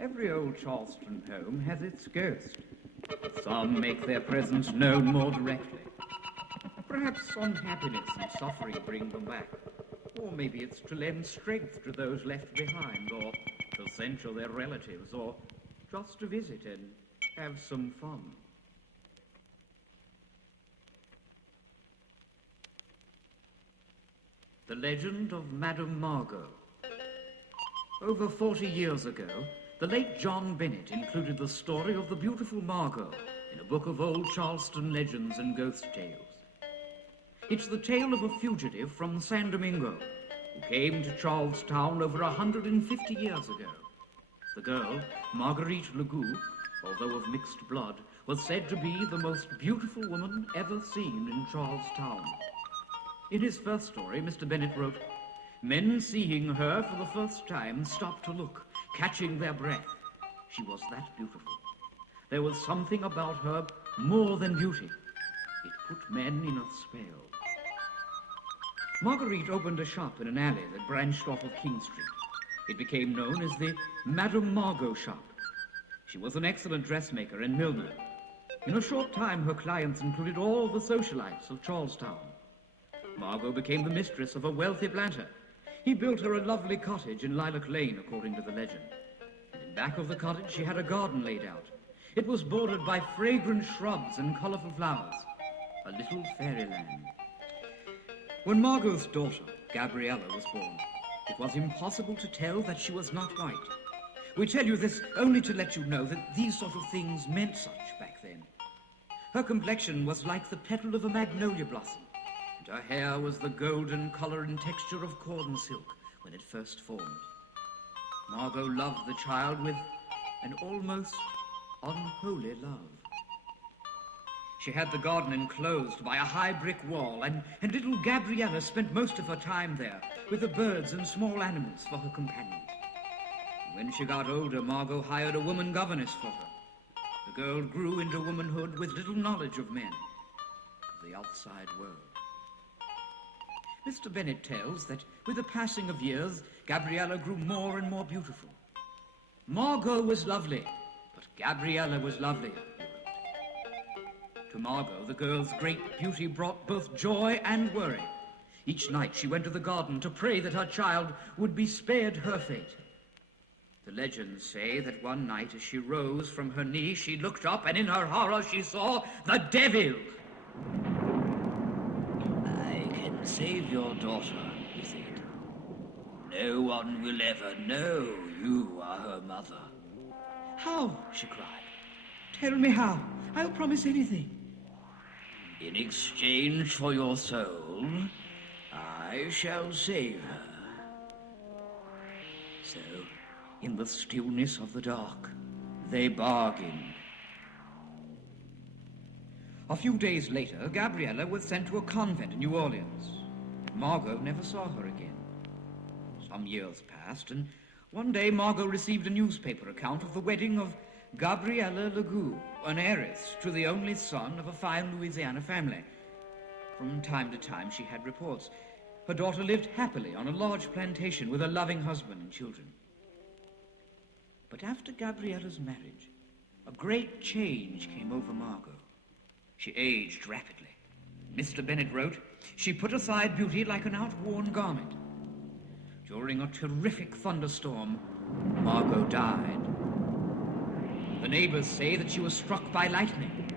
Every old Charleston home has its ghost. Some make their presence known more directly. Perhaps unhappiness and suffering bring them back. Or maybe it's to lend strength to those left behind, or to censure their relatives, or just to visit and have some fun. The Legend of Madame Margo. Over 40 years ago, the late John Bennett included the story of the beautiful Margo in a book of old Charleston legends and ghost tales. It's the tale of a fugitive from San Domingo who came to Charlestown over 150 years ago. The girl, Margaret Rhett, although of mixed blood, was said to be the most beautiful woman ever seen in Charlestown. In his first story, Mr. Bennett wrote, "Men seeing her for the first time stopped to look, catching their breath. She was that beautiful. There was something about her more than beauty. It put men in a spell." Marguerite opened a shop in an alley that branched off of King Street. It became known as the Madame Margo shop. She was an excellent dressmaker and milliner. In a short time, her clients included all the socialites of Charlestown. Margo became the mistress of a wealthy planter. He built her a lovely cottage in Lilac Lane, according to the legend. And in back of the cottage, she had a garden laid out. It was bordered by fragrant shrubs and colorful flowers. A little fairyland. When Margot's daughter, Gabriella, was born, it was impossible to tell that she was not white. We tell you this only to let you know that these sort of things meant such back then. Her complexion was like the petal of a magnolia blossom, and her hair was the golden color and texture of corn silk when it first formed. Margo loved the child with an almost unholy love. She had the garden enclosed by a high brick wall, and little Gabriella spent most of her time there with the birds and small animals for her companions. When she got older, Margo hired a woman governess for her. The girl grew into womanhood with little knowledge of men, of the outside world. Mr. Bennett tells that with the passing of years, Gabriella grew more and more beautiful. Margo was lovely, but Gabriella was lovelier, he wrote. To Margo, the girl's great beauty brought both joy and worry. Each night she went to the garden to pray that her child would be spared her fate. The legends say that one night as she rose from her knee, she looked up, and in her horror she saw the devil. "I can save your daughter," he said. "No one will ever know you are her mother." "How?" she cried. "Tell me how. I'll promise anything." "In exchange for your soul, I shall save her." So, in the stillness of the dark, they bargained. A few days later, Gabriella was sent to a convent in New Orleans. Margo never saw her again. Some years passed, and one day Margo received a newspaper account of the wedding of Gabriella Legoux, an heiress to the only son of a fine Louisiana family. From time to time, she had reports. Her daughter lived happily on a large plantation with a loving husband and children. But after Gabriella's marriage, a great change came over Margo. She aged rapidly. Mr. Bennett wrote, "She put aside beauty like an outworn garment." During a terrific thunderstorm, Margo died. The neighbors say that she was struck by lightning.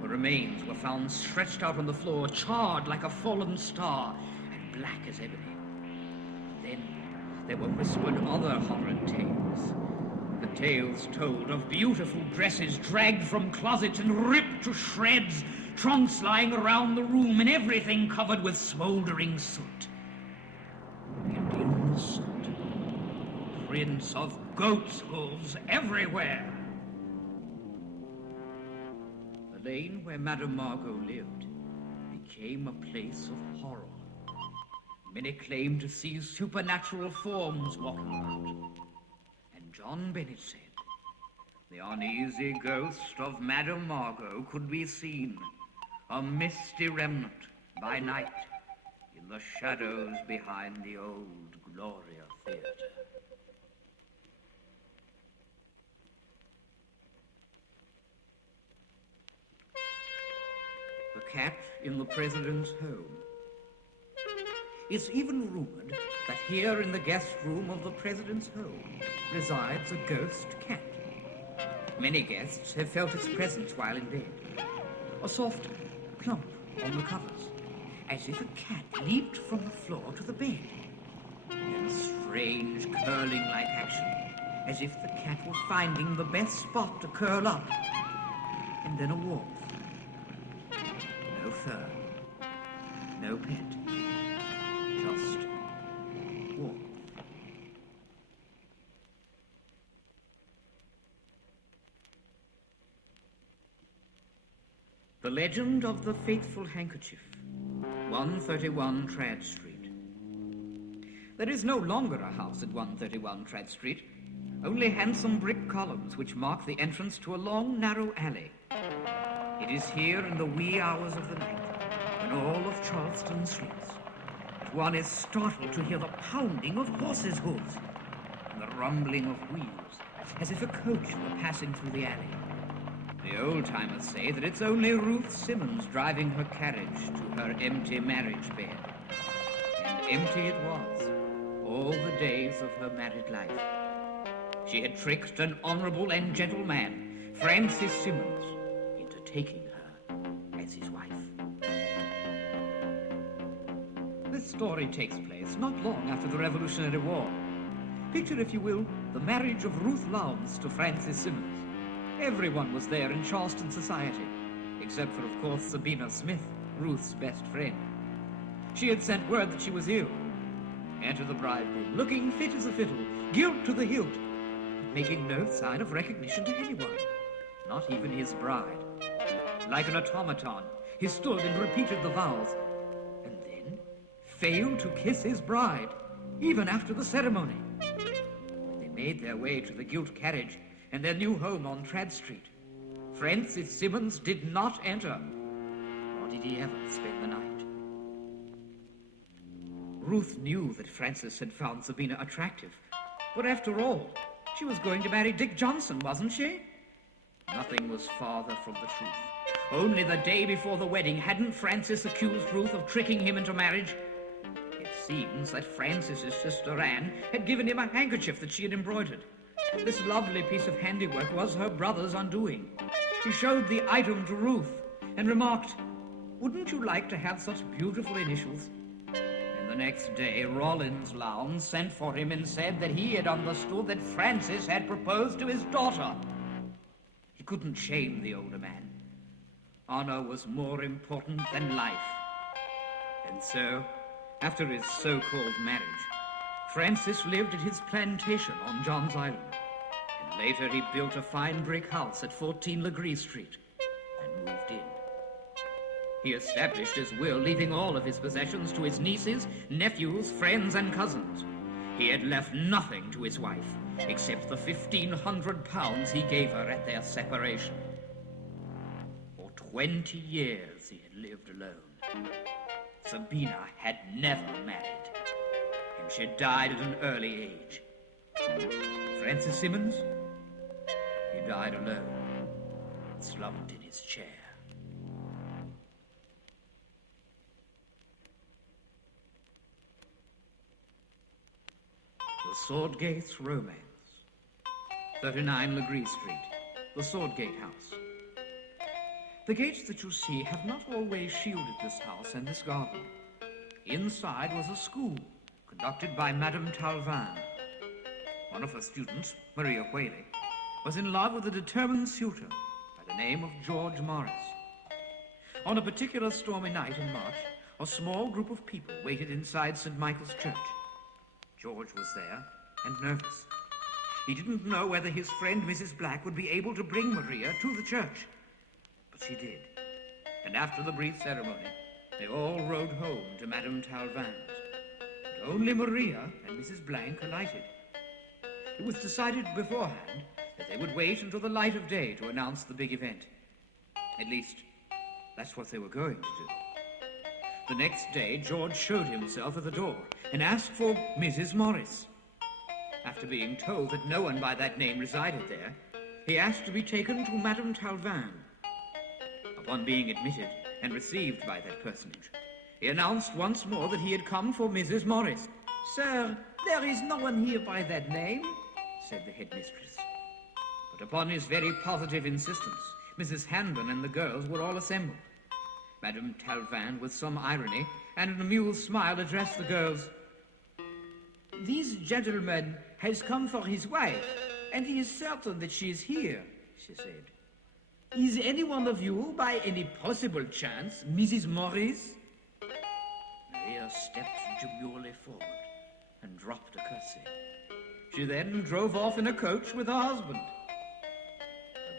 Her remains were found stretched out on the floor, charred like a fallen star and black as ebony. Then there were whispered other horrid tales. The tales told of beautiful dresses dragged from closets and ripped to shreds, trunks lying around the room, and everything covered with smoldering soot. And in the soot, footprints of goat's hooves everywhere. The lane where Madame Margo lived became a place of horror. Many claimed to see supernatural forms walking about. And John Bennett said, the uneasy ghost of Madame Margo could be seen, a misty remnant by night, in the shadows behind the old Gloria Theatre. The cat in the president's home. It's even rumored that here in the guest room of the president's home resides a ghost cat. Many guests have felt its presence while in bed. A soft plump on the covers, as if a cat leaped from the floor to the bed. Then a strange curling-like action, as if the cat were finding the best spot to curl up. And then a warmth. No fur, no pet, just warmth. The Legend of the Faithful Handkerchief, 131 Trad Street. There is no longer a house at 131 Trad Street, only handsome brick columns which mark the entrance to a long, narrow alley. It is here in the wee hours of the night, when all of Charleston sleeps, that one is startled to hear the pounding of horses' hooves and the rumbling of wheels, as if a coach were passing through the alley. The old-timers say that it's only Ruth Simmons driving her carriage to her empty marriage bed. And empty it was, all the days of her married life. She had tricked an honorable and gentle man, Francis Simmons, into taking her as his wife. This story takes place not long after the Revolutionary War. Picture, if you will, the marriage of Ruth Lowndes to Francis Simmons. Everyone was there in Charleston society, except for, of course, Sabina Smith, Ruth's best friend. She had sent word that she was ill. Enter the bridegroom, looking fit as a fiddle, gilt to the hilt, making no sign of recognition to anyone, not even his bride. Like an automaton, he stood and repeated the vows, and then failed to kiss his bride, even after the ceremony. They made their way to the gilt carriage and their new home on Trad Street. Francis Simmons did not enter, nor did he ever spend the night. Ruth knew that Francis had found Sabina attractive, but after all, she was going to marry Dick Johnson, wasn't she? Nothing was farther from the truth. Only the day before the wedding, hadn't Francis accused Ruth of tricking him into marriage? It seems that Francis's sister Anne had given him a handkerchief that she had embroidered. This lovely piece of handiwork was her brother's undoing. He showed the item to Ruth and remarked, "Wouldn't you like to have such beautiful initials?" And the next day, Rollins Lowndes sent for him and said that he had understood that Francis had proposed to his daughter. He couldn't shame the older man. Honor was more important than life. And so, after his so-called marriage, Francis lived at his plantation on John's Island. And later he built a fine brick house at 14 Legare Street and moved in. He established his will, leaving all of his possessions to his nieces, nephews, friends, and cousins. He had left nothing to his wife, except the £1,500 he gave her at their separation. For 20 years he had lived alone. Sabina had never married, and she died at an early age. Francis Simmons, he died alone, slumped in his chair. The Swordgate's Romance, 39 Legare Street, the Swordgate House. The gates that you see have not always shielded this house and this garden. Inside was a school, conducted by Madame Talvin. One of her students, Maria Whaley, was in love with a determined suitor by the name of George Morris. On a particular stormy night in March, a small group of people waited inside St. Michael's Church. George was there, and nervous. He didn't know whether his friend Mrs. Black would be able to bring Maria to the church. But she did. And after the brief ceremony, they all rode home to Madame Talvin's. But only Maria and Mrs. Blank alighted. It was decided beforehand that they would wait until the light of day to announce the big event. At least, that's what they were going to do. The next day, George showed himself at the door and asked for Mrs. Morris. After being told that no one by that name resided there, he asked to be taken to Madame Talvin. Upon being admitted and received by that personage, he announced once more that he had come for Mrs. Morris. Sir, there is no one here by that name, said the headmistress. But upon his very positive insistence, Mrs. Hanbon and the girls were all assembled. Madame Talvin, with some irony and an amused smile, addressed the girls. This gentleman has come for his wife, and he is certain that she is here, she said. Is any one of you, by any possible chance, Mrs. Morris? Maria stepped demurely forward and dropped a curtsy. She then drove off in a coach with her husband.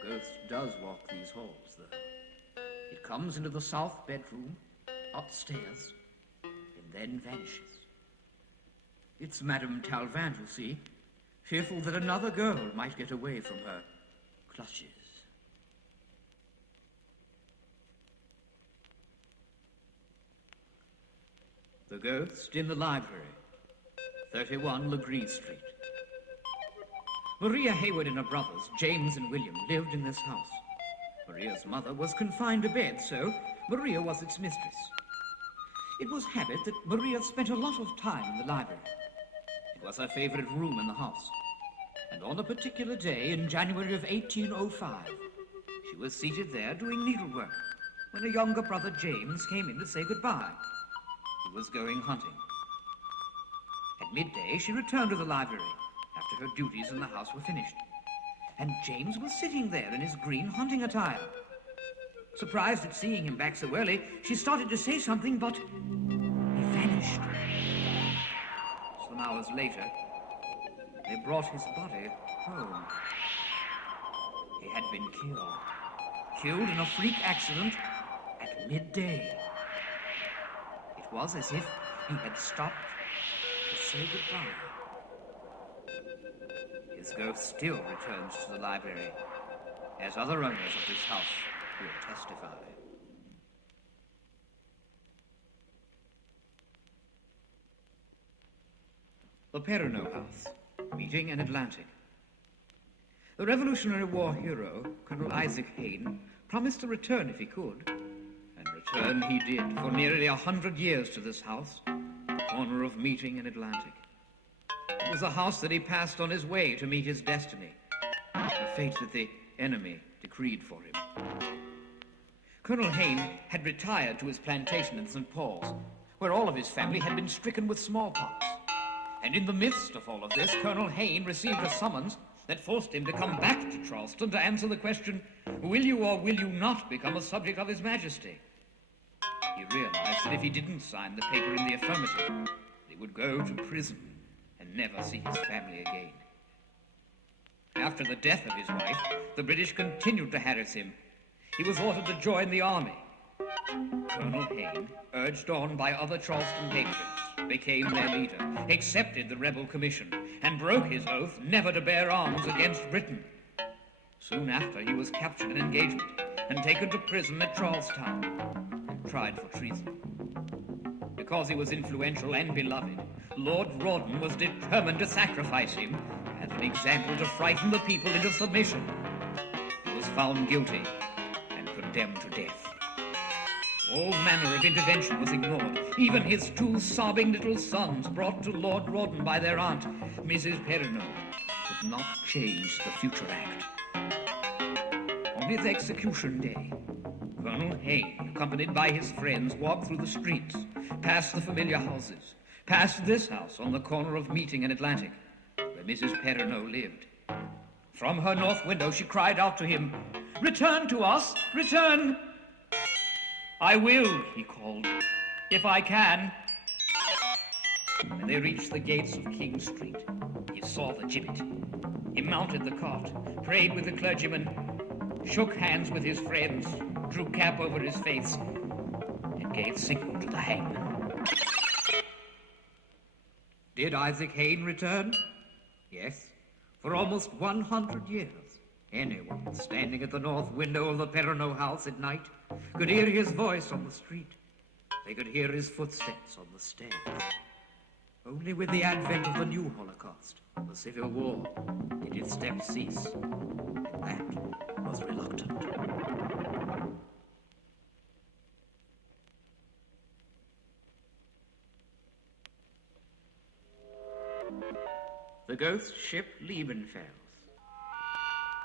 The ghost does walk these halls, though. It comes into the south bedroom, upstairs, and then vanishes. It's Madame Talvin, you see, fearful that another girl might get away from her clutches. The Ghost in the Library, 31 Legare Street. Maria Hayward and her brothers, James and William, lived in this house. Maria's mother was confined to bed, so Maria was its mistress. It was habit that Maria spent a lot of time in the library. It was her favorite room in the house. And on a particular day in January of 1805, she was seated there doing needlework when her younger brother James came in to say goodbye. He was going hunting. At midday, she returned to the library after her duties in the house were finished. And James was sitting there in his green hunting attire. Surprised at seeing him back so early, she started to say something, but he vanished. Some hours later, they brought his body home. He had been killed in a freak accident at midday. It was as if he had stopped to say goodbye. His ghost still returns to the library, as other owners of this house will testify. The Perronneau House, Meeting in Atlantic. The Revolutionary War hero, Colonel Issac Haynes, promised to return if he could. And return he did for nearly 100 years to this house, the corner of Meeting in Atlantic. It was a house that he passed on his way to meet his destiny, a fate that the enemy decreed for him. Colonel Haynes had retired to his plantation in St. Paul's, where all of his family had been stricken with smallpox. And in the midst of all of this, Colonel Haynes received a summons that forced him to come back to Charleston to answer the question, will you or will you not become a subject of His Majesty? He realized that if he didn't sign the paper in the affirmative, he would go to prison and never see his family again. After the death of his wife, the British continued to harass him. He was ordered to join the army. Colonel Haynes, urged on by other Charleston patriots, became their leader, accepted the rebel commission, and broke his oath never to bear arms against Britain. Soon after, he was captured in engagement and taken to prison at Charlestown and tried for treason. Because he was influential and beloved, Lord Rawdon was determined to sacrifice him as an example to frighten the people into submission. He was found guilty and condemned to death. All manner of intervention was ignored. Even his two sobbing little sons, brought to Lord Rawdon by their aunt, Mrs. Perronneau, could not change the future act. On his execution day, Colonel Haynes, accompanied by his friends, walked through the streets, past the familiar houses, past this house on the corner of Meeting and Atlantic, where Mrs. Perronneau lived. From her north window, she cried out to him, "Return to us! Return!" "I will," he called, "if I can." When they reached the gates of King Street, he saw the gibbet. He mounted the cart, prayed with the clergyman, shook hands with his friends, drew cap over his face, and gave signal to the hangman. Did Issac Haynes return? Yes, for almost 100 years. Anyone standing at the north window of the Perronneau house at night could hear his voice on the street. They could hear his footsteps on the stairs. Only with the advent of the new Holocaust, the Civil War, did his steps cease. And that was reluctant. The ghost ship Liebenfels.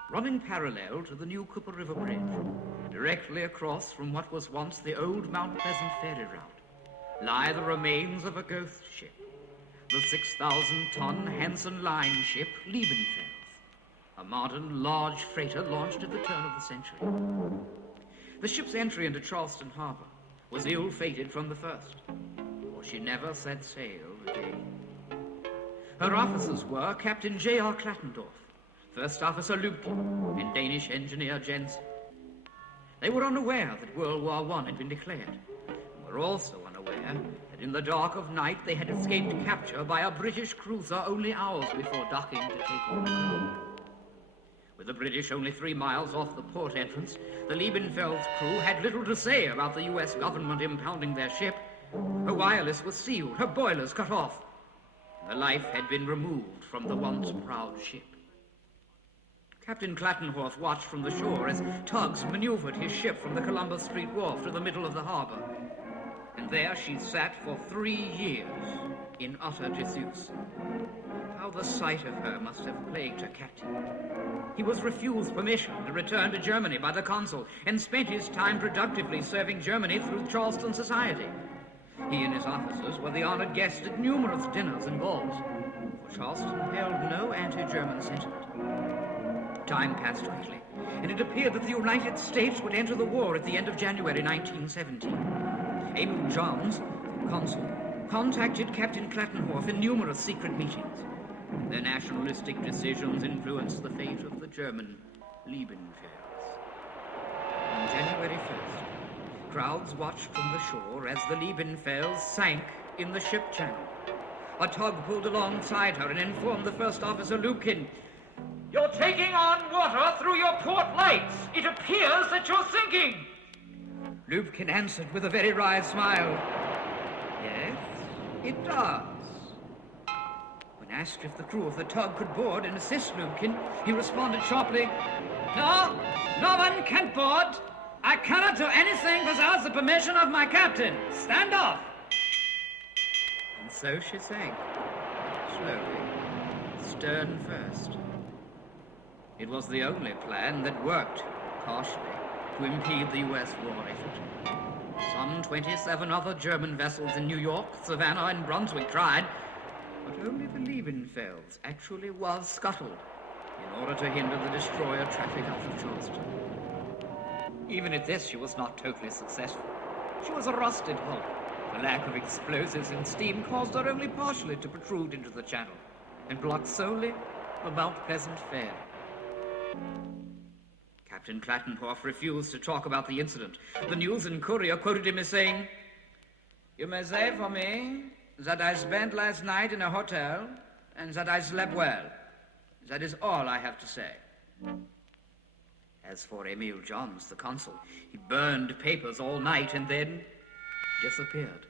Running parallel to the new Cooper River Bridge, directly across from what was once the old Mount Pleasant ferry route, lie the remains of a ghost ship, the 6,000-ton Hansen Line ship Liebenfels, a modern large freighter launched at the turn of the century. The ship's entry into Charleston Harbor was ill-fated from the first, for she never set sail again. Her officers were Captain J.R. Klattendorf, First Officer Lubkin, and Danish engineer Jensen. They were unaware that World War I had been declared, and were also unaware that in the dark of night they had escaped capture by a British cruiser only hours before docking to take on the crew. With the British only 3 miles off the port entrance, the Liebenfels crew had little to say about the U.S. government impounding their ship. Her wireless was sealed, her boilers cut off. Her life had been removed from the once proud ship. Captain Klattendorf watched from the shore as tugs maneuvered his ship from the Columbus Street wharf to the middle of the harbor. And there she sat for 3 years in utter disuse. How the sight of her must have plagued her captain. He was refused permission to return to Germany by the consul and spent his time productively serving Germany through Charleston society. He and his officers were the honored guests at numerous dinners and balls, for Charleston held no anti-German sentiment. Time passed quickly, and it appeared that the United States would enter the war at the end of January 1917. Emil Johns, consul, contacted Captain Klattendorf in numerous secret meetings. Their nationalistic decisions influenced the fate of the German Liebenfels. On January 1st, crowds watched from the shore as the Liebenfels sank in the ship channel. A tug pulled alongside her and informed the first officer, Lubkin, "You're taking on water through your port lights. It appears that you're sinking." Lubkin answered with a very wry smile, "Yes, it does." When asked if the crew of the tug could board and assist Lubkin, he responded sharply, "No, no one can board. I cannot do anything without the permission of my captain. Stand off." And so she sank, slowly, stern first. It was the only plan that worked, partially, to impede the U.S. war effort. Some 27 other German vessels in New York, Savannah, and Brunswick tried, but only the Liebenfels actually was scuttled in order to hinder the destroyer traffic out of Charleston. Even at this, she was not totally successful. She was a rusted hull. The lack of explosives and steam caused her only partially to protrude into the channel and blocked solely the Mount Pleasant ferry. Captain Klattendorf refused to talk about the incident. The News and Courier quoted him as saying, "You may say for me that I spent last night in a hotel and that I slept well. That is all I have to say." As for Emil Johns, the consul, he burned papers all night and then disappeared.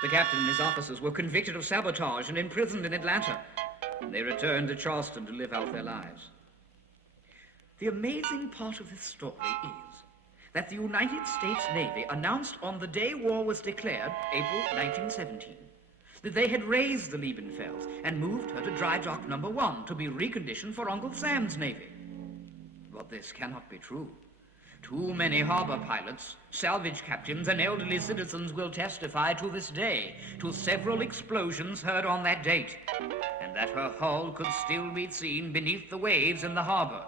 The captain and his officers were convicted of sabotage and imprisoned in Atlanta. They returned to Charleston to live out their lives. The amazing part of this story is that the United States Navy announced on the day war was declared, April 1917, that they had raised the Liebenfels and moved her to dry dock number 1 to be reconditioned for Uncle Sam's Navy. But this cannot be true. Too many harbor pilots, salvage captains, and elderly citizens will testify to this day to several explosions heard on that date, and that her hull could still be seen beneath the waves in the harbor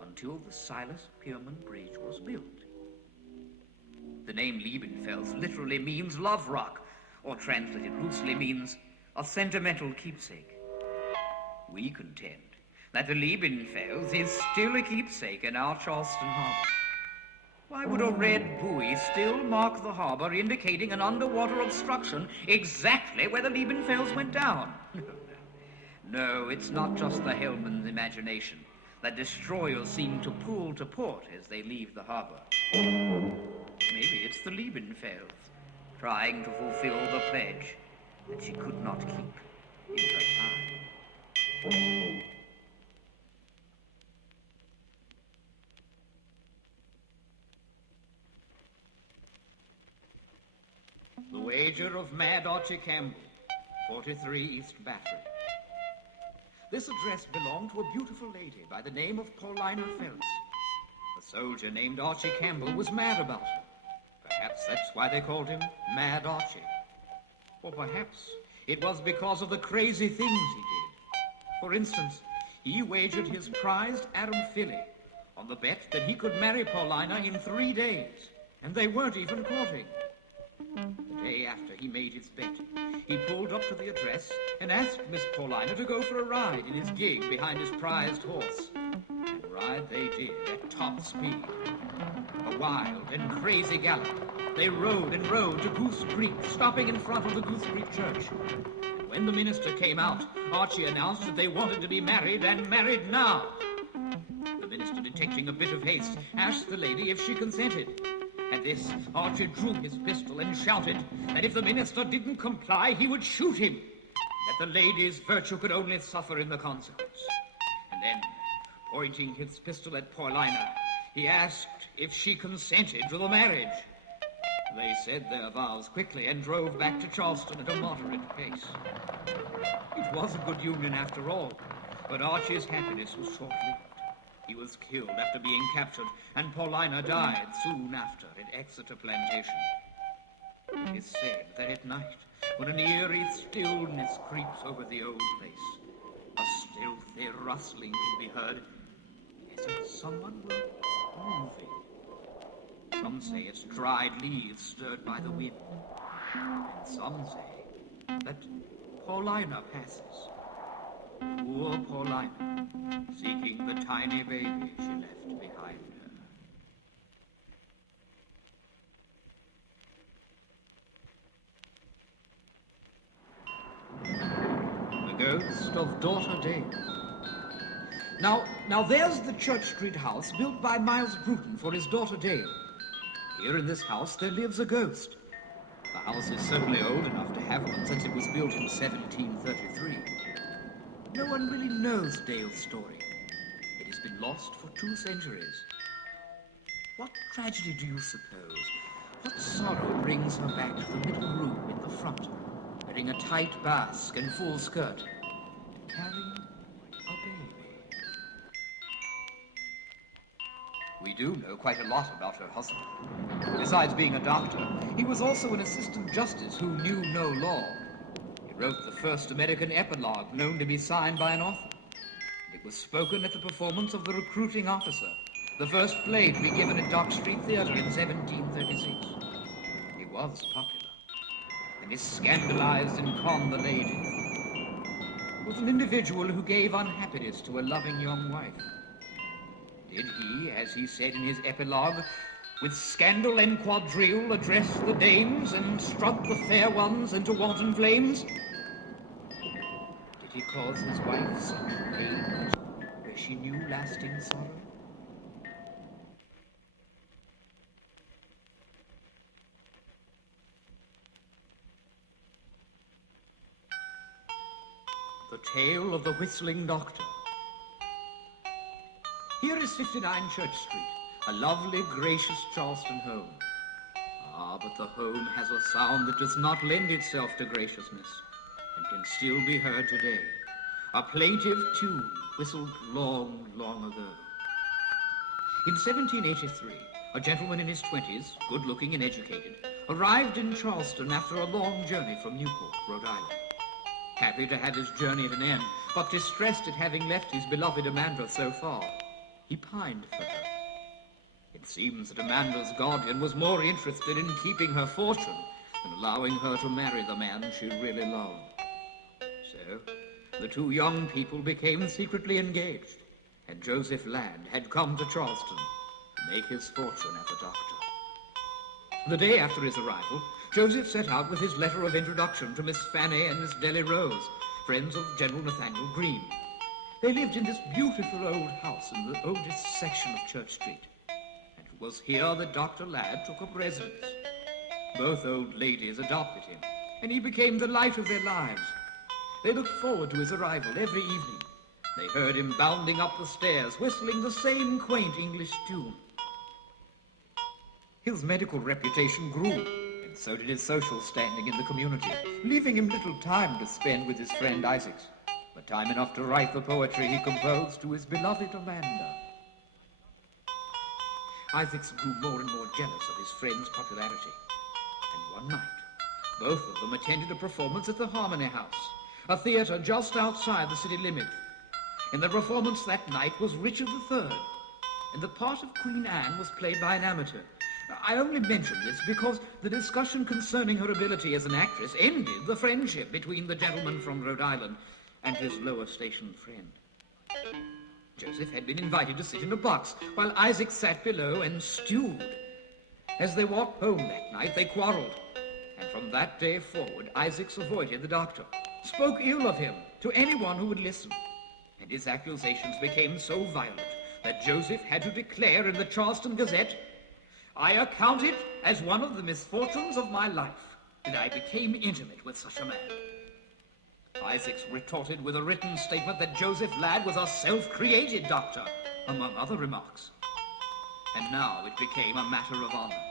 until the Silas Pierman Bridge was built. The name Liebenfels literally means love rock, or translated loosely means a sentimental keepsake. We contend that the Liebenfels is still a keepsake in our Charleston harbor. Why would a red buoy still mark the harbor, indicating an underwater obstruction exactly where the Liebenfels went down? No, it's not just the helmsman's imagination that destroyers seem to pull to port as they leave the harbor. Maybe it's the Liebenfels trying to fulfill the pledge that she could not keep in her time. The wager of Mad Archie Campbell, 43 East Battery. This address belonged to a beautiful lady by the name of Lavina Fisher. A soldier named Archie Campbell was mad about her. Perhaps that's why they called him Mad Archie. Or perhaps it was because of the crazy things he did. For instance, he wagered his prized Adam filly on the bet that he could marry Paulina in 3 days, and they weren't even courting. The day after he made his bet, he pulled up to the address and asked Miss Paulina to go for a ride in his gig behind his prized horse. And ride they did at top speed. A wild and crazy gallop. They rode and rode to Goose Creek, stopping in front of the Goose Creek church. And when the minister came out, Archie announced that they wanted to be married, and married now. The minister, detecting a bit of haste, asked the lady if she consented. At this, Archie drew his pistol and shouted that if the minister didn't comply, he would shoot him, that the lady's virtue could only suffer in the consequence. And then, pointing his pistol at Paulina, he asked if she consented to the marriage. They said their vows quickly and drove back to Charleston at a moderate pace. It was a good union after all, but Archie's happiness was short-lived. He was killed after being captured, and Paulina died soon after at Exeter Plantation. It is said that at night, when an eerie stillness creeps over the old place, a stealthy rustling can be heard, as if someone were moving. Some say it's dried leaves stirred by the wind, and some say that Paulina passes. Poor Paulina, seeking the tiny baby she left behind her. The Ghost of Daughter Dale. Now there's the Church Street house built by Miles Bruton for his daughter Dale. Here in this house there lives a ghost. The house is certainly old enough to have one since it was built in 1733. No one really knows Dale's story. It has been lost for 2 centuries. What tragedy do you suppose? What sorrow brings her back to the middle room in the front, wearing a tight basque and full skirt, carrying a baby? We do know quite a lot about her husband. Besides being a doctor, he was also an assistant justice who knew no law. He wrote the first American epilogue known to be signed by an author. It was spoken at the performance of The Recruiting Officer, the first play to be given at Dock Street Theatre in 1736. He was popular, and he scandalized and conned the ladies. He was an individual who gave unhappiness to a loving young wife. Did he, as he said in his epilogue, with scandal and quadrille address the dames and struck the fair ones into wanton flames? Did he cause his wife such pain where she knew lasting sorrow? The Tale of the Whistling Doctor. Here is 59 Church Street, a lovely, gracious Charleston home. Ah, but the home has a sound that does not lend itself to graciousness and can still be heard today. A plaintive tune whistled long, long ago. In 1783, a gentleman in his 20s, good-looking and educated, arrived in Charleston after a long journey from Newport, Rhode Island. Happy to have his journey at an end, but distressed at having left his beloved Amanda so far. He pined for her. It seems that Amanda's guardian was more interested in keeping her fortune than allowing her to marry the man she really loved. So, the two young people became secretly engaged, and Joseph Ladd had come to Charleston to make his fortune as a doctor. The day after his arrival, Joseph set out with his letter of introduction to Miss Fanny and Miss Dellie Rose, friends of General Nathaniel Green. They lived in this beautiful old house in the oldest section of Church Street, and it was here that Dr. Ladd took up residence. Both old ladies adopted him, and he became the light of their lives. They looked forward to his arrival every evening. They heard him bounding up the stairs, whistling the same quaint English tune. His medical reputation grew, and so did his social standing in the community, leaving him little time to spend with his friend Issac, but time enough to write the poetry he composed to his beloved Amanda. Issac grew more and more jealous of his friend's popularity, and one night, both of them attended a performance at the Harmony House, a theatre just outside the city limit. And the performance that night was Richard III, and the part of Queen Anne was played by an amateur. I only mention this because the discussion concerning her ability as an actress ended the friendship between the gentleman from Rhode Island and his lower station friend. Joseph had been invited to sit in a box, while Issac sat below and stewed. As they walked home that night, they quarreled, and from that day forward, Issac avoided the doctor, spoke ill of him to anyone who would listen, and his accusations became so violent that Joseph had to declare in the Charleston Gazette, "I account it as one of the misfortunes of my life that I became intimate with such a man." Issac retorted with a written statement that Joseph Ladd was a self-created doctor, among other remarks. And now it became a matter of honor.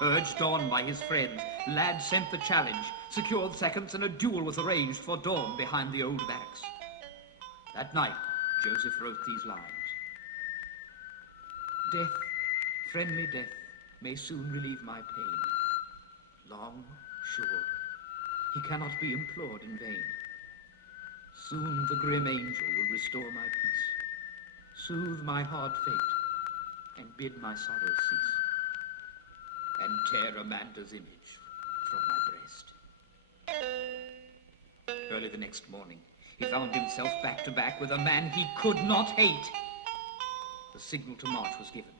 Urged on by his friends, Ladd sent the challenge, secured seconds, and a duel was arranged for dawn behind the old barracks. That night, Joseph wrote these lines. "Death, friendly death, may soon relieve my pain. Long, sure, he cannot be implored in vain. Soon the grim angel will restore my peace, soothe my hard fate, and bid my sorrows cease, and tear Amanda's image from my breast." Early the next morning, he found himself back to back with a man he could not hate. The signal to march was given.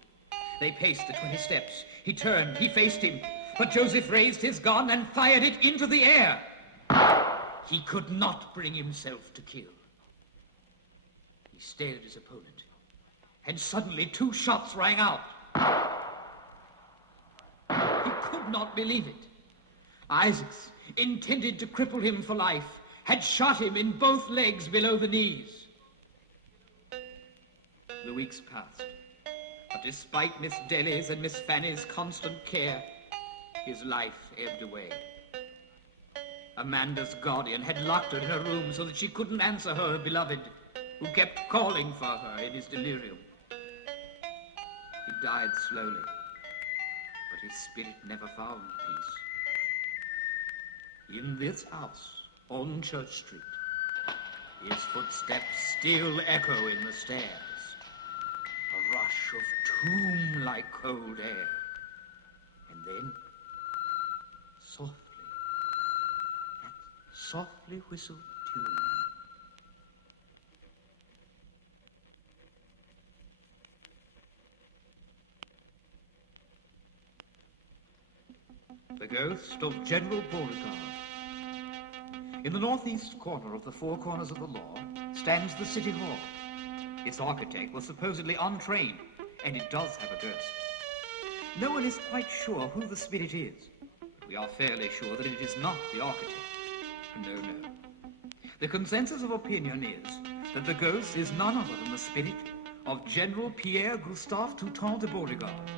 They paced the 20 steps. He turned, he faced him, but Joseph raised his gun and fired it into the air. He could not bring himself to kill. He stared at his opponent, and suddenly 2 shots rang out. He could not believe it. Issac, intended to cripple him for life, had shot him in both legs below the knees. The weeks passed, but despite Miss Dellie's and Miss Fanny's constant care, his life ebbed away. Amanda's guardian had locked her in her room so that she couldn't answer her beloved, who kept calling for her in his delirium. He died slowly, but his spirit never found peace. In this house on Church Street, his footsteps still echo in the stairs, a rush of tomb-like cold air, and then, softly whistled tune. The Ghost of General Beauregard. In the northeast corner of the 4 corners of the law stands the City Hall. Its architect was supposedly untrained, and it does have a ghost. No one is quite sure who the spirit is, but we are fairly sure that it is not the architect. No. The consensus of opinion is that the ghost is none other than the spirit of General Pierre Gustave Toutant de Beauregard,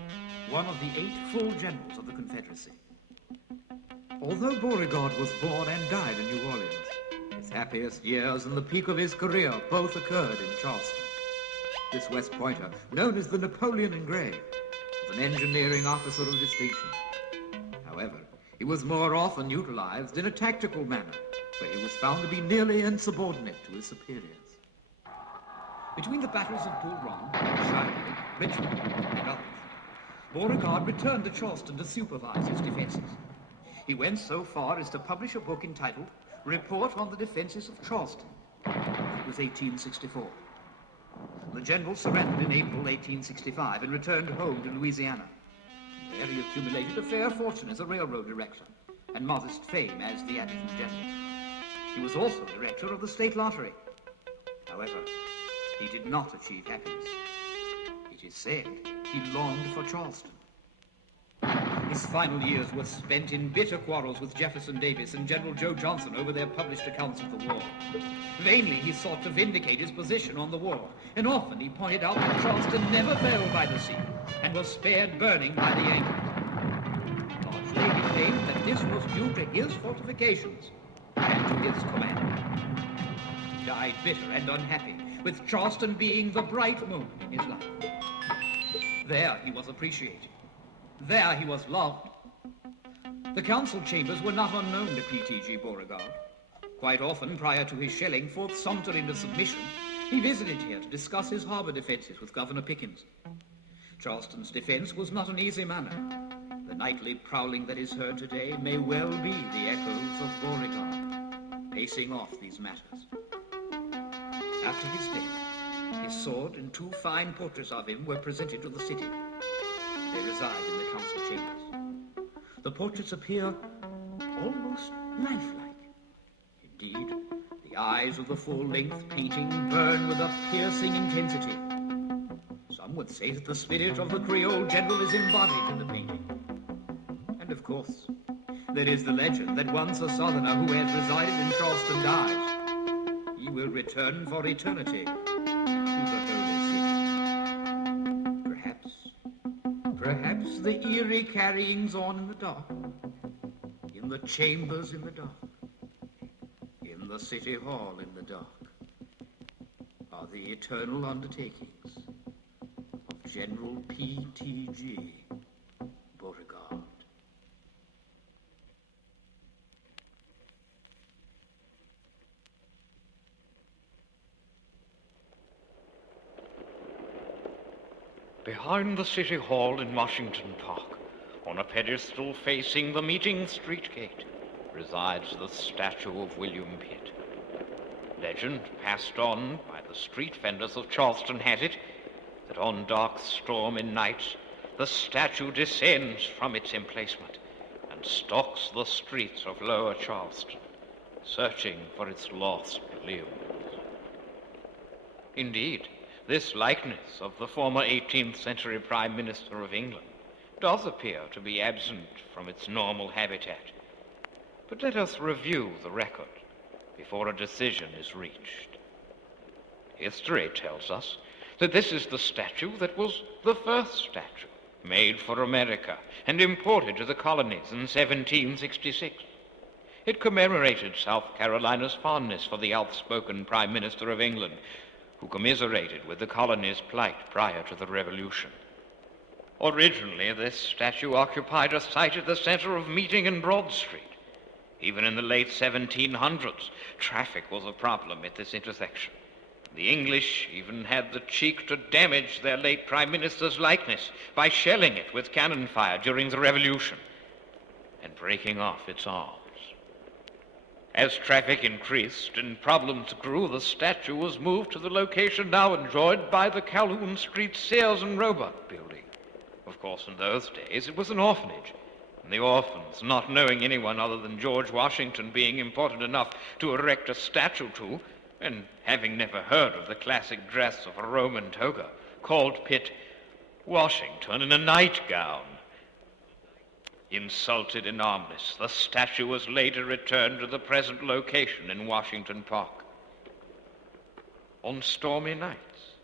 one of the 8 full generals of the Confederacy. Although Beauregard was born and died in New Orleans, his happiest years and the peak of his career both occurred in Charleston. This West Pointer, known as the Napoleon in Gray, was an engineering officer of distinction. However, he was more often utilized in a tactical manner, where he was found to be nearly insubordinate to his superiors. Between the battles of Bull Run, Shiloh, Richmond, and others, Beauregard returned to Charleston to supervise its defenses. He went so far as to publish a book entitled Report on the defenses of Charleston. It was 1864. The general surrendered in April 1865 and returned home to Louisiana. There he accumulated a fair fortune as a railroad director and modest fame as the adjutant general. He was also director of the state lottery. However, he did not achieve happiness. It is said he longed for Charleston. His final years were spent in bitter quarrels with Jefferson Davis and General Joe Johnson over their published accounts of the war. Vainly he sought to vindicate his position on the war, and often he pointed out that Charleston never fell by the sea and was spared burning by the Yankees. Largely he claimed that this was due to his fortifications and to his command. He died bitter and unhappy, with Charleston being the bright moon in his life. There he was appreciated. There he was loved. The council chambers were not unknown to P.T.G. Beauregard. Quite often, prior to his shelling forth Sumter into submission, he visited here to discuss his harbor defenses with Governor Pickens. Charleston's defense was not an easy matter. The nightly prowling that is heard today may well be the echoes of Beauregard, pacing off these matters. After his death, his sword and two fine portraits of him were presented to the city. They reside in the council chambers. The portraits appear almost lifelike. Indeed, the eyes of the full-length painting burn with a piercing intensity. Some would say that the spirit of the Creole general is embodied in the painting. And of course, there is the legend that once a southerner who has resided in Charleston dies, he will return for eternity to the Holy City. Perhaps the eerie carryings on in the dark, in the chambers in the dark, in the city hall in the dark, are the eternal undertakings of General P.T.G. Beauregard. Behind the City Hall in Washington Park, on a pedestal facing the Meeting Street gate, resides the statue of William Pitt. Legend passed on by the street vendors of Charleston has it that on dark stormy nights the statue descends from its emplacement and stalks the streets of Lower Charleston, searching for its lost limbs. Indeed, this likeness of the former 18th century Prime Minister of England does appear to be absent from its normal habitat. But let us review the record before a decision is reached. History tells us that this is the statue that was the first statue made for America and imported to the colonies in 1766. It commemorated South Carolina's fondness for the outspoken Prime Minister of England, who commiserated with the colony's plight prior to the Revolution. Originally, this statue occupied a site at the center of Meeting and Broad Street. Even in the late 1700s, traffic was a problem at this intersection. The English even had the cheek to damage their late Prime Minister's likeness by shelling it with cannon fire during the Revolution and breaking off its arms. As traffic increased and problems grew, the statue was moved to the location now enjoyed by the Calhoun Street Sears and Roebuck building. Of course, in those days, it was an orphanage, and the orphans, not knowing anyone other than George Washington being important enough to erect a statue to, and having never heard of the classic dress of a Roman toga, called Pitt Washington in a nightgown. Insulted and armless, the statue was later returned to the present location in Washington Park. On stormy nights,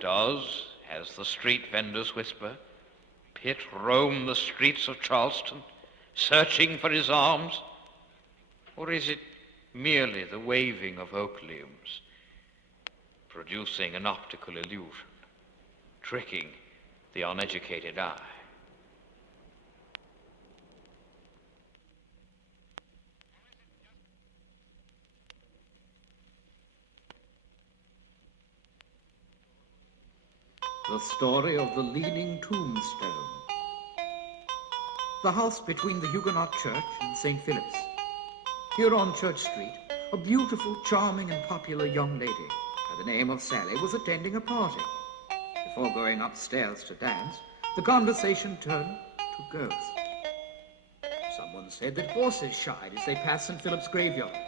does, as the street vendors whisper, Pitt roam the streets of Charleston, searching for his arms? Or is it merely the waving of oak limbs, producing an optical illusion, tricking the uneducated eye? The story of the Leaning Tombstone. The house between the Huguenot Church and St. Philip's. Here on Church Street, a beautiful, charming, and popular young lady by the name of Sally was attending a party. Before going upstairs to dance, the conversation turned to ghosts. Someone said that horses shied as they passed St. Philip's graveyard.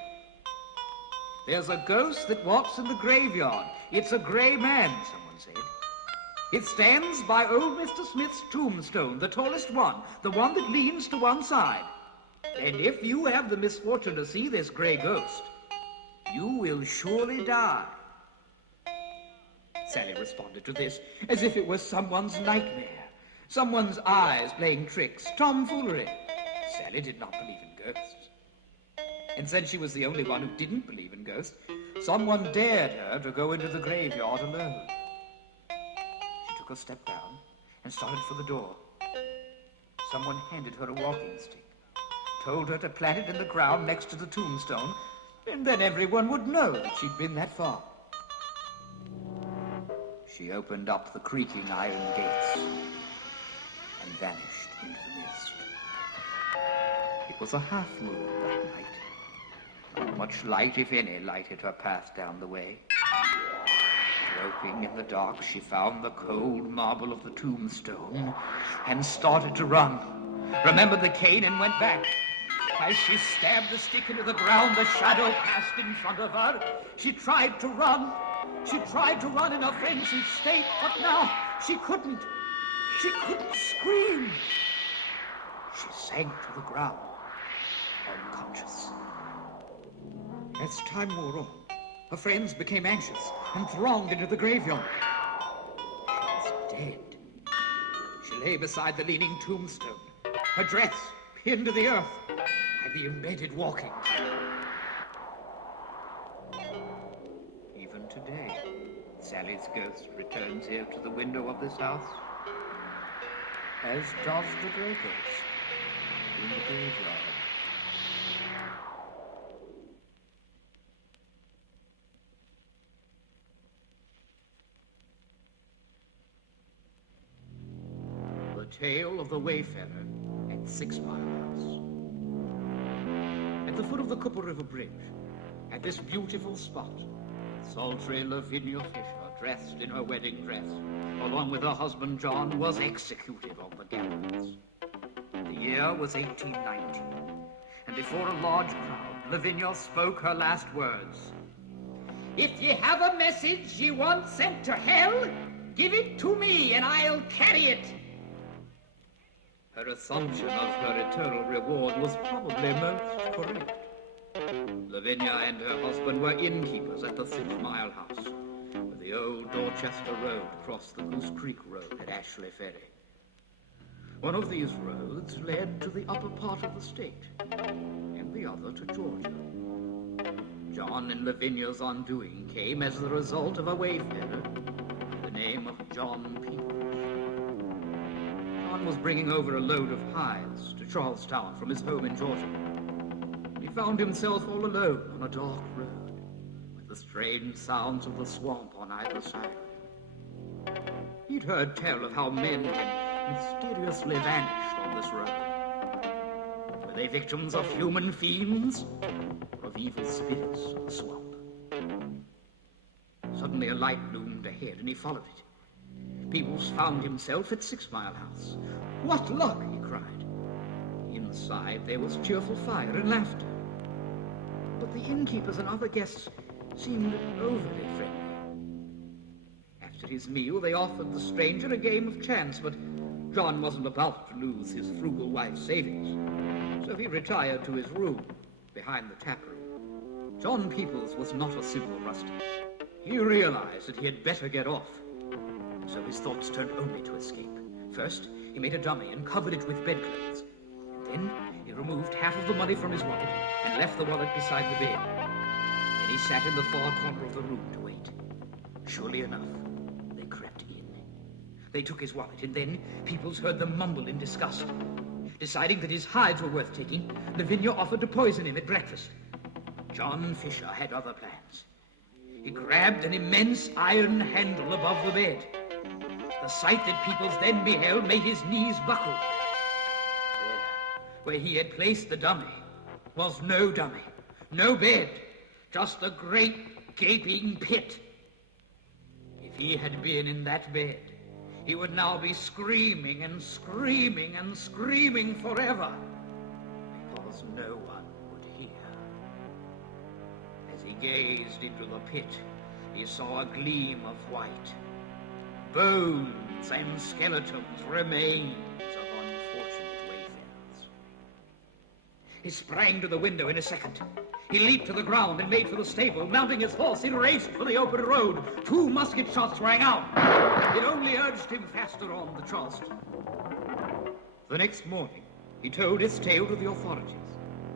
"There's a ghost that walks in the graveyard. It's a grey man," someone said. "It stands by old Mr. Smith's tombstone, the tallest one, the one that leans to one side. And if you have the misfortune to see this grey ghost, you will surely die." Sally responded to this as if it was someone's nightmare, someone's eyes playing tricks, tomfoolery. Sally did not believe in ghosts. And since she was the only one who didn't believe in ghosts, someone dared her to go into the graveyard alone. She took a step down and started for the door. Someone handed her a walking stick, told her to plant it in the ground next to the tombstone, and then everyone would know that she'd been that far. She opened up the creaking iron gates and vanished into the mist. It was a half moon that night. Not much light, if any, lighted her path down the way. Groping in the dark, she found the cold marble of the tombstone and started to run. Remembered the cane and went back. As she stabbed the stick into the ground, the shadow passed in front of her. She tried to run. She tried to run in a frenzied state, but now she couldn't. She couldn't scream. She sank to the ground, unconscious. As time wore on, her friends became anxious and thronged into the graveyard. She was dead. She lay beside the leaning tombstone, her dress pinned to the earth by the embedded walking title. Even today, Sally's ghost returns here to the window of this house, as does the grey ghost in the graveyard. The Tale of the Wayfarer at 6 Mile House. At the foot of the Cooper River Bridge, at this beautiful spot, sultry Lavina Fisher, dressed in her wedding dress, along with her husband John, was executed on the gallows. The year was 1819, and before a large crowd, Lavinia spoke her last words. "If ye have a message ye want sent to hell, give it to me and I'll carry it." Her assumption of her eternal reward was probably most correct. Lavinia and her husband were innkeepers at the 6 Mile House, where the old Dorchester Road crossed the Goose Creek Road at Ashley Ferry. One of these roads led to the upper part of the state, and the other to Georgia. John and Lavinia's undoing came as the result of a wayfarer by the name of John Peoples. John was bringing over a load of hides to Charlestown from his home in Georgia. He found himself all alone on a dark road, with the strange sounds of the swamp on either side. He'd heard tell of how men had mysteriously vanished on this road. Were they victims of human fiends, or of evil spirits of the swamp? Suddenly a light loomed ahead, and he followed it. Peoples found himself at 6 Mile House. "What luck!" he cried. Inside there was cheerful fire and laughter. But the innkeepers and other guests seemed overly friendly. After his meal, they offered the stranger a game of chance, but John wasn't about to lose his frugal wife's savings, so he retired to his room behind the tap room. John Peoples was not a simple rustic. He realized that he had better get off, so his thoughts turned only to escape. First, he made a dummy and covered it with bedclothes. Then he removed half of the money from his wallet and left the wallet beside the bed. Then he sat in the far corner of the room to wait. Surely enough, they crept in. They took his wallet, and then Peoples heard them mumble in disgust. Deciding that his hides were worth taking, Lavinia offered to poison him at breakfast. John Fisher had other plans. He grabbed an immense iron handle above the bed. The sight that Peoples then beheld made his knees buckle. There, where he had placed the dummy, was no dummy, No bed, just a great gaping pit. If he had been in that bed, he would now be screaming and screaming and screaming forever, because no one would hear. As he gazed into the pit, he saw a gleam of white. Bones and skeletons, remains of unfortunate wayfarers. He sprang to the window in a second. He leaped to the ground and made for the stable. Mounting his horse, he raced for the open road. 2 musket shots rang out. It only urged him faster on to Charleston. The next morning, he told his tale to the authorities,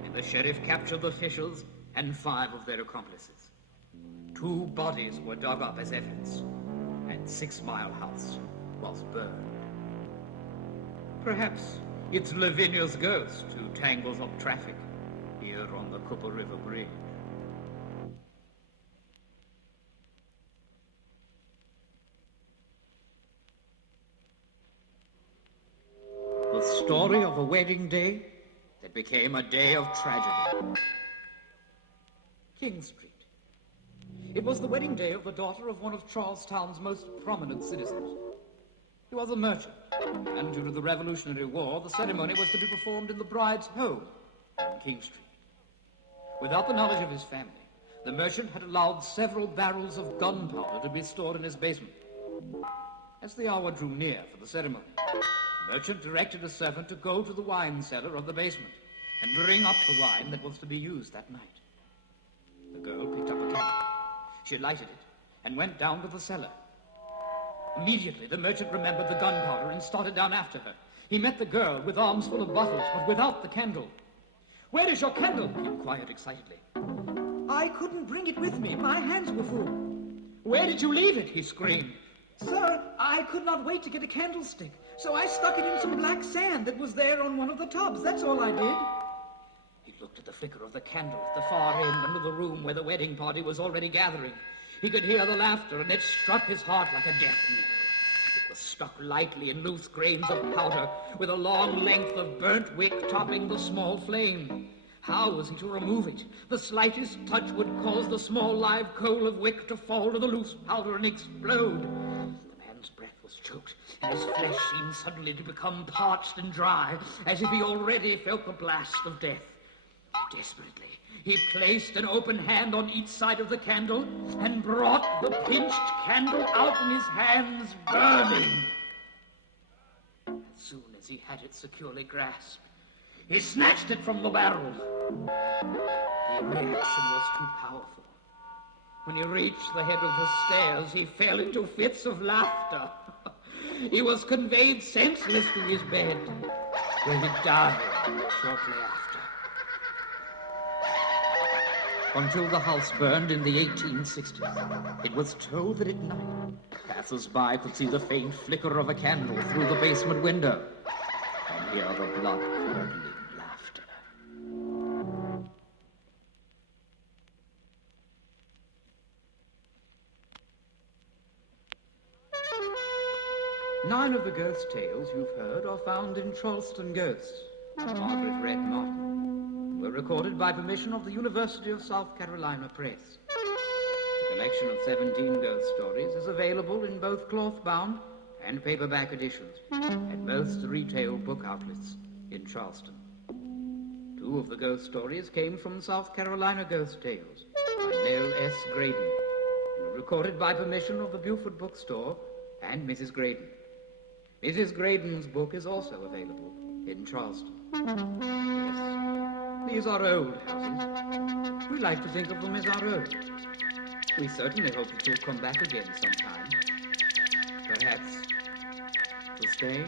and the sheriff captured the Fishers and 5 of their accomplices. 2 bodies were dug up as evidence, and 6 Mile House was burned. Perhaps it's Lavinia's ghost who tangles up traffic here on the Cooper River Bridge. The story of a wedding day that became a day of tragedy. King Street. It was the wedding day of the daughter of one of Charlestown's most prominent citizens. He was a merchant, and due to the Revolutionary War, the ceremony was to be performed in the bride's home on King Street. Without the knowledge of his family, the merchant had allowed several barrels of gunpowder to be stored in his basement. As the hour drew near for the ceremony, the merchant directed a servant to go to the wine cellar of the basement and bring up the wine that was to be used that night. The girl picked up a candle. She lighted it and went down to the cellar. Immediately, the merchant remembered the gunpowder and started down after her. He met the girl with arms full of bottles, but without the candle. "Where is your candle?" he inquired excitedly. "I couldn't bring it with me. My hands were full." "Where did you leave it?" he screamed. "Sir, I could not wait to get a candlestick, so I stuck it in some black sand that was there on one of the tubs. That's all I did." He looked at the flicker of the candle at the far end under the room where the wedding party was already gathering. He could hear the laughter, and it struck his heart like a death knell. It was stuck lightly in loose grains of powder, with a long length of burnt wick topping the small flame. How was he to remove it? The slightest touch would cause the small live coal of wick to fall to the loose powder and explode. The man's breath was choked, and his flesh seemed suddenly to become parched and dry, as if he already felt the blast of death. Desperately, he placed an open hand on each side of the candle and brought the pinched candle out in his hands, burning. As soon as he had it securely grasped, he snatched it from the barrel. The reaction was too powerful. When he reached the head of the stairs, he fell into fits of laughter. He was conveyed senseless to his bed, where he died shortly after. Until the house burned in the 1860s, it was told that at night, passers-by could see the faint flicker of a candle through the basement window and hear the blood-curdling laughter. 9 of the ghost tales you've heard are found in Charleston Ghosts, Margaret Rhett Martin. Were recorded by permission of the University of South Carolina Press. The collection of 17 ghost stories is available in both cloth-bound and paperback editions at most retail book outlets in Charleston. 2 of the ghost stories came from South Carolina Ghost Tales by Noel S. Graydon, and were recorded by permission of the Beaufort Bookstore and Mrs. Graydon. Mrs. Graydon's book is also available in Charleston. Yes, these are old houses. We like to think of them as our own. We certainly hope that you'll come back again sometime. Perhaps to stay?